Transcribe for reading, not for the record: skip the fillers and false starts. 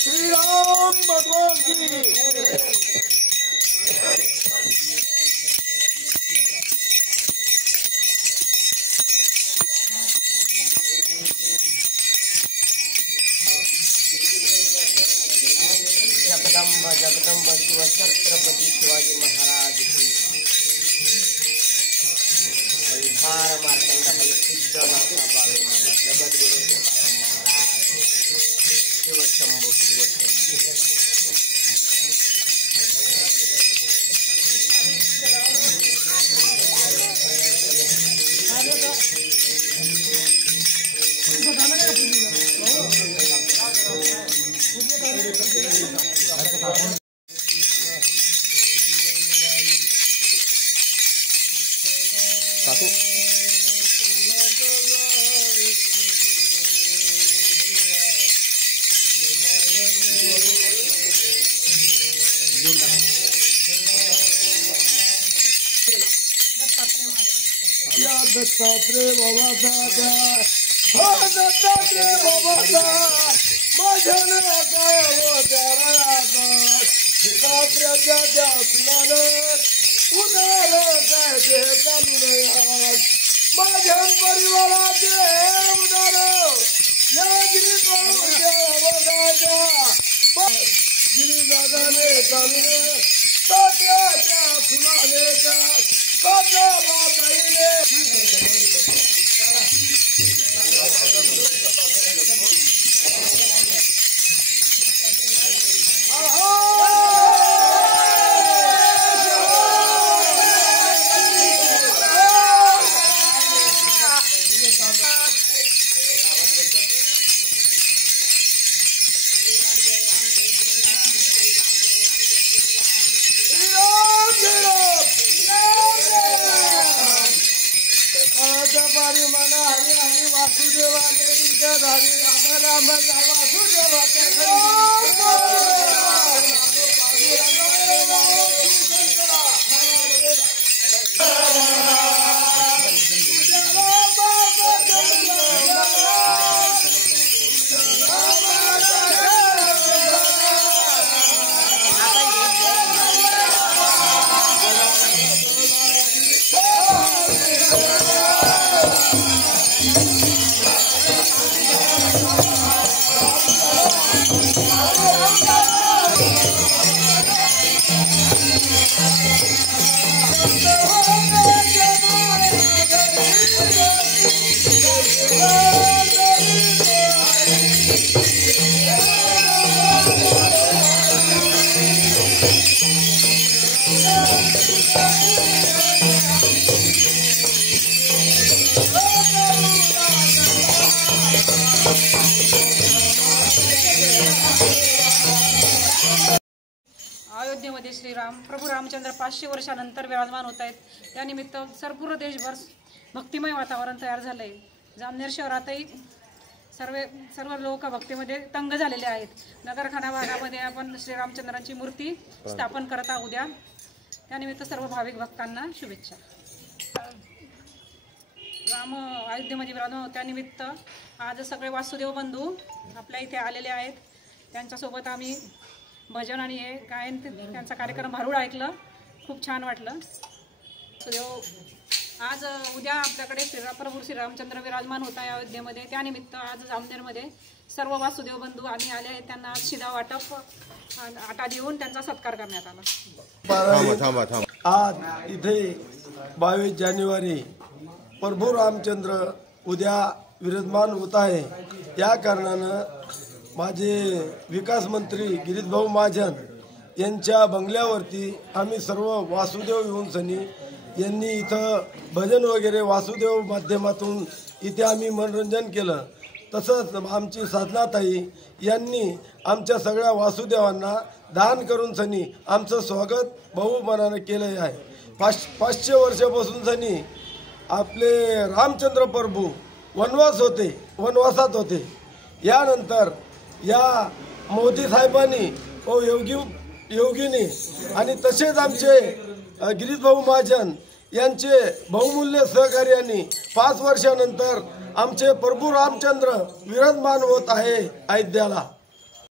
श्रीराम भगवान की जगदंबा जगदंबा शिव छत्रपती शिवाजी महाराज की हरिहर मार्तंड हरि सिद्धनाथ बाळे जगद्गुरु तुकाराम महाराज शिव शंभो शिव शंभो। दत्तात्रेय बाबाचा हो दत्तात्रेय बाबाचा माझ्या दत्तात्रेयाच्या सुनानं उदार काय ते चालू नये माझ्या परिवाराचे उदार या गिरीदादाने चालू तात्याच्या सुनाने तात्या बाबाईने पारी मना हरी हरी वासुदेवा देवीच्या धारी राम राम वासुदेवाच्या अयोध्येमध्ये श्रीराम प्रभू रामचंद्र 500 वर्षानंतर विराजमान होत आहेत। त्यानिमित्त संपूर्ण देशभर भक्तिमय वातावरण तयार झाले आहे। जामनेर शहरातही सर्व लोक भक्तीमध्ये तंग झालेले आहेत। नगरखाना भागामध्ये आपण श्रीरामचंद्रांची मूर्ती स्थापन करत आहोत उद्या। त्यानिमित्त सर्व भाविक भक्तांना शुभेच्छा। राम अयोध्येमध्ये विराजमान होत त्यानिमित्त आज सगळे वासुदेव बंधू आपल्या इथे आलेले आहेत। त्यांच्यासोबत आम्ही भजन आणि हे गायन त्यांचा कार्यक्रम भारूड ऐकलं, खूप छान वाटलं। वासुदेव आज उद्या आपल्याकडे प्रभू श्रीरामचंद्र विराजमान होत आहे अयोध्येमध्ये। त्यानिमित्त आज जामनेरमध्ये सर्व वासुदेव बंधू आम्ही आले आहेत। त्यांना आज शिदा वाटप आटा देऊन त्यांचा सत्कार करण्यात आला। आज इथे 22 जानेवारी प्रभू रामचंद्र उद्या विराजमान होत आहे। या कारणानं माझे विकास मंत्री गिरीशभाऊ महाजन यांच्या बंगल्यावरती आम्ही सर्व वासुदेव येऊन सनी यांनी इथं भजन वगैरे वासुदेव माध्यमातून इथे आम्ही मनोरंजन केलं। तसंच आमची साधनाताई यांनी आमच्या सगळ्या वासुदेवांना दान करून सनी आमचं स्वागत बहुमानाने केलं आहे। 500 वर्षापासून सनी आपले रामचंद्र प्रभू वनवासात होते। यानंतर या मोदी साहेबांनी व योगीनी आणि तसेच आमचे गिरीश भाऊ महाजन यांचे बहुमूल्य सहकार्याने 5 वर्षानंतर आमचे प्रभू रामचंद्र विराजमान होत आहे अयोध्याला।